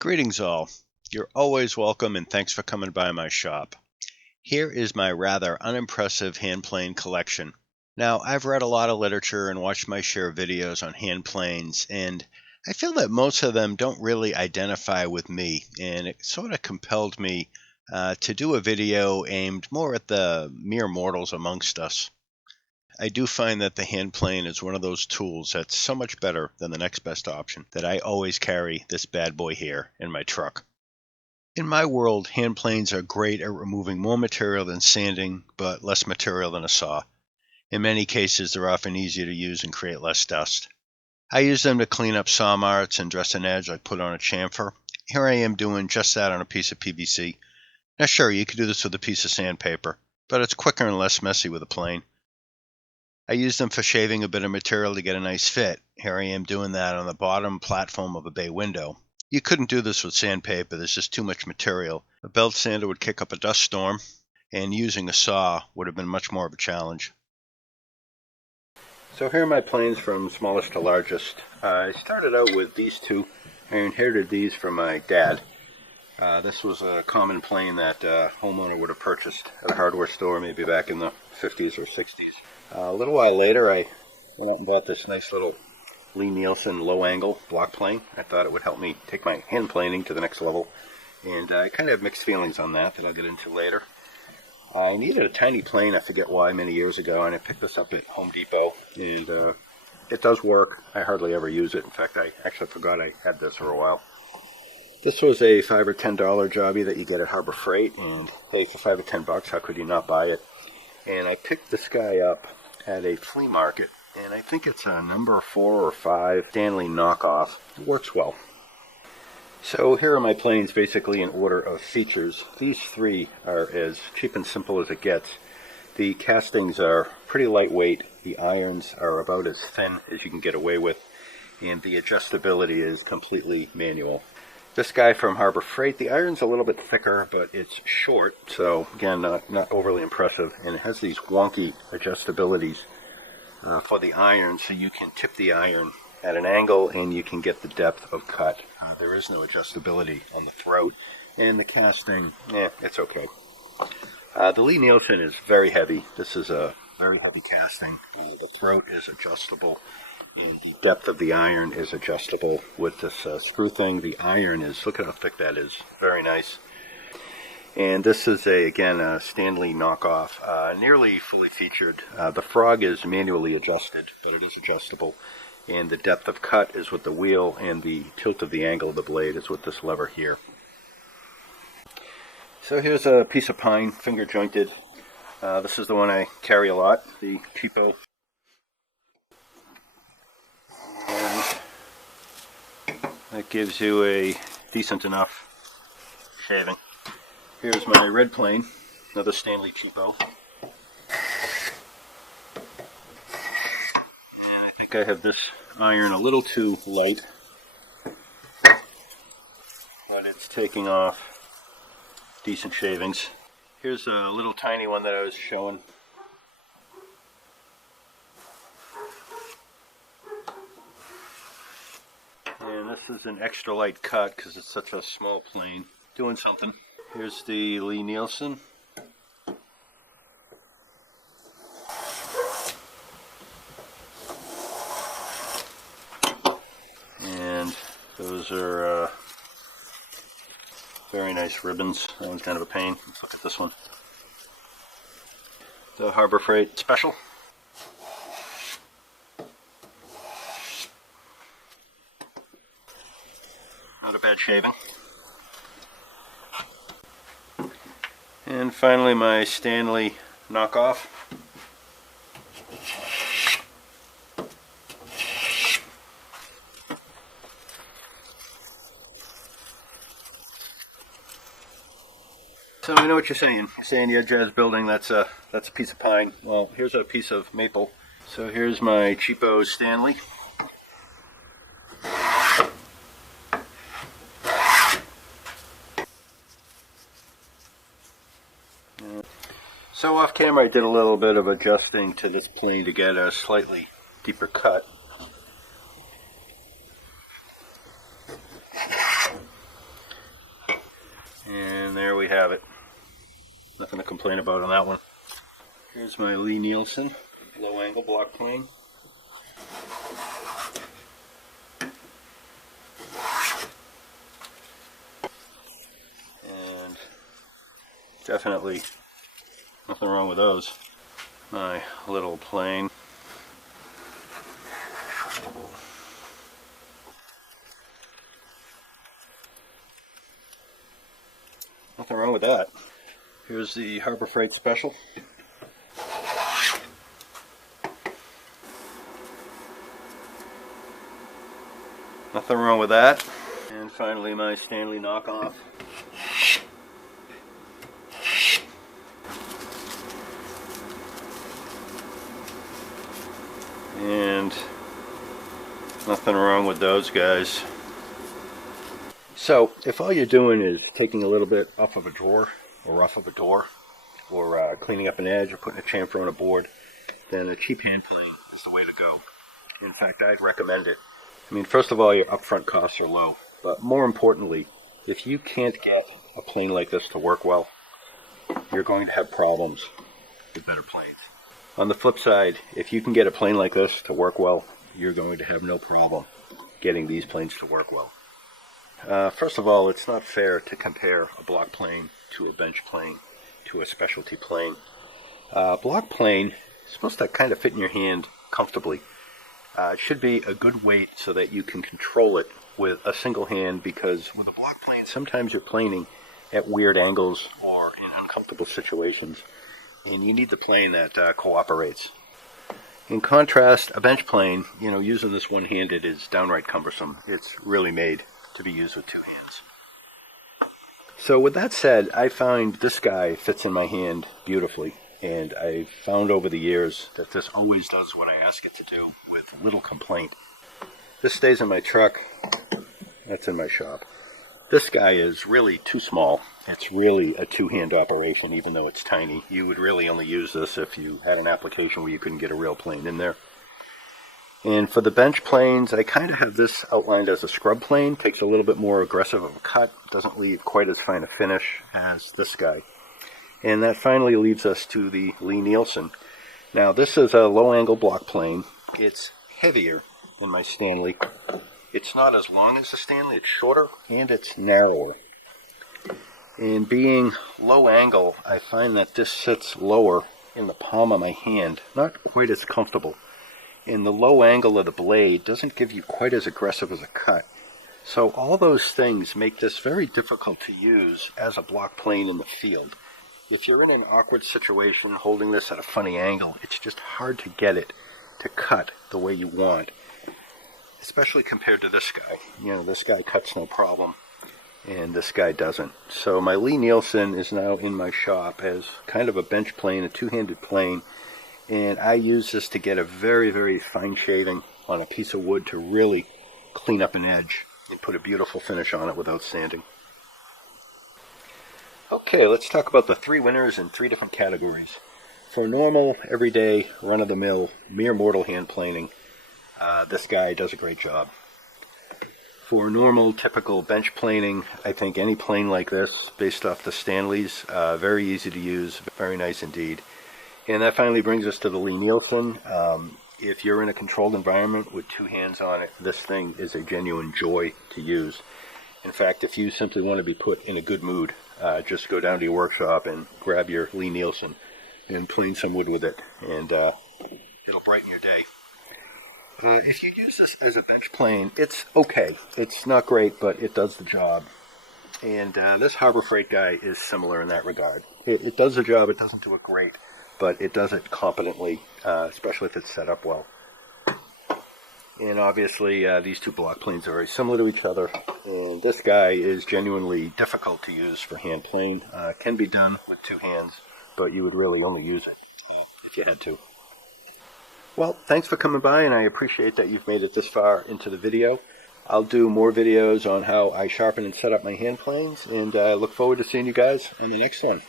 Greetings all. You're always welcome and thanks for coming by my shop. Here is my rather unimpressive hand plane collection. Now, I've read a lot of literature and watched my share of videos on hand planes, and I feel that most of them don't really identify with me, and it sort of compelled me to do a video aimed more at the mere mortals amongst us. I do find that the hand plane is one of those tools that's so much better than the next best option that I always carry this bad boy here in my truck. In my world, hand planes are great at removing more material than sanding, but less material than a saw. In many cases, they're often easier to use and create less dust. I use them to clean up saw marks and dress an edge like put on a chamfer. Here I am doing just that on a piece of PVC. Now sure, you could do this with a piece of sandpaper, but it's quicker and less messy with a plane. I use them for shaving a bit of material to get a nice fit. Here I am doing that on the bottom platform of a bay window. You couldn't do this with sandpaper, there's just too much material. A belt sander would kick up a dust storm, and using a saw would have been much more of a challenge. So here are my planes from smallest to largest. I started out with these two. I inherited these from my dad. This was a common plane that a homeowner would have purchased at a hardware store maybe back in the 50s or 60s. A little while later I went out and bought this nice little Lee Nielsen low-angle block plane. I thought it would help me take my hand planing to the next level, and I kind of have mixed feelings on that I'll get into later. I needed a tiny plane, I forget why, many years ago, and I picked this up at Home Depot, and it does work. I hardly ever use it. In fact, I actually forgot I had this for a while. This was a $5 or $10 jobby that you get at Harbor Freight, and hey, for $5 or $10, how could you not buy it? And I picked this guy up at a flea market, and I think it's a number 4 or 5 Stanley knockoff. It works well. So here are my planes basically in order of features. These three are as cheap and simple as it gets. The castings are pretty lightweight, the irons are about as thin as you can get away with, and the adjustability is completely manual. This guy from Harbor Freight, the iron's a little bit thicker, but it's short, so again, not overly impressive, and it has these wonky adjustabilities for the iron, so you can tip the iron at an angle and you can get the depth of cut. There is no adjustability on the throat, and the casting, it's okay. The Lee Nielsen is very heavy. This is a very heavy casting. The throat is adjustable, and the depth of the iron is adjustable with this screw thing. The iron is, look at how thick that is, very nice. And this is again a Stanley knockoff, nearly fully featured. The frog is manually adjusted, but it is adjustable. And the depth of cut is with the wheel, and the tilt of the angle of the blade is with this lever here. So here's a piece of pine, finger jointed. This is the one I carry a lot, the cheapo. And that gives you a decent enough shaving. Here's my red plane, another Stanley cheapo. I think I have this iron a little too light, but it's taking off decent shavings. Here's a little tiny one that I was showing. And this is an extra light cut because it's such a small plane. Doing something. Here's the Lee Nielsen. And those are very nice ribbons. That one's kind of a pain. Let's look at this one. The Harbor Freight Special. Not a bad shaving. And finally my Stanley knockoff. So I know what you're saying. You're saying, yeah, Jazz Building, that's a piece of pine. Well, here's a piece of maple. So here's my cheapo Stanley. So off camera I did a little bit of adjusting to this plane to get a slightly deeper cut. we have it. Nothing to complain about on that one. Here's my Lee Nielsen low angle block plane. And definitely nothing wrong with those. My little plane. Nothing wrong with that. Here's the Harbor Freight Special. Nothing wrong with that. And finally my Stanley knockoff. And nothing wrong with those guys. So if all you're doing is taking a little bit off of a drawer or off of a door, or cleaning up an edge or putting a chamfer on a board, then a cheap hand plane is the way to go. In fact, I'd recommend it. I mean, first of all, your upfront costs are low, but more importantly, if you can't get a plane like this to work well, you're going to have problems with better planes. On the flip side, if you can get a plane like this to work well, you're going to have no problem getting these planes to work well. First of all, it's not fair to compare a block plane to a bench plane to a specialty plane. Block plane is supposed to kind of fit in your hand comfortably. It should be a good weight so that you can control it with a single hand, because with a block plane, sometimes you're planing at weird angles or in uncomfortable situations, and you need the plane that cooperates. In contrast, a bench plane, using this one-handed is downright cumbersome. It's really made to be used with two hands. So with that said, I find this guy fits in my hand beautifully, and I've found over the years that this always does what I ask it to do with little complaint. This stays in my truck. That's in my shop. This guy is really too small. It's really a two-hand operation, even though it's tiny. You would really only use this if you had an application where you couldn't get a real plane in there. And for the bench planes, I kind of have this outlined as a scrub plane. Takes a little bit more aggressive of a cut. Doesn't leave quite as fine a finish as this guy. And that finally leads us to the Lee Nielsen. Now this is a low angle block plane. It's heavier than my Stanley. It's not as long as the Stanley. It's shorter and it's narrower. And being low angle, I find that this sits lower in the palm of my hand. Not quite as comfortable. And the low angle of the blade doesn't give you quite as aggressive as a cut. So all those things make this very difficult to use as a block plane in the field. If you're in an awkward situation holding this at a funny angle, it's just hard to get it to cut the way you want. Especially compared to this guy. This guy cuts no problem, and this guy doesn't. So my Lee Nielsen is now in my shop as kind of a bench plane, a two-handed plane. And I use this to get a very, very fine shaving on a piece of wood to really clean up an edge and put a beautiful finish on it without sanding. Okay, let's talk about the three winners in three different categories. For normal, everyday, run-of-the-mill, mere mortal hand planing, this guy does a great job. For normal, typical bench planing, I think any plane like this, based off the Stanleys, very easy to use, very nice indeed. And that finally brings us to the Lee Nielsen. If you're in a controlled environment with two hands on it, this thing is a genuine joy to use. In fact, if you simply want to be put in a good mood, just go down to your workshop and grab your Lee Nielsen and plane some wood with it, and it'll brighten your day. If you use this as a bench plane, it's okay. It's not great, but it does the job. And this Harbor Freight guy is similar in that regard. It does the job. It doesn't do it great, but it does it competently, especially if it's set up well. And obviously, these two block planes are very similar to each other. And this guy is genuinely difficult to use for hand plane. Can be done with two hands, but you would really only use it if you had to. Well, thanks for coming by, and I appreciate that you've made it this far into the video. I'll do more videos on how I sharpen and set up my hand planes, and I look forward to seeing you guys on the next one.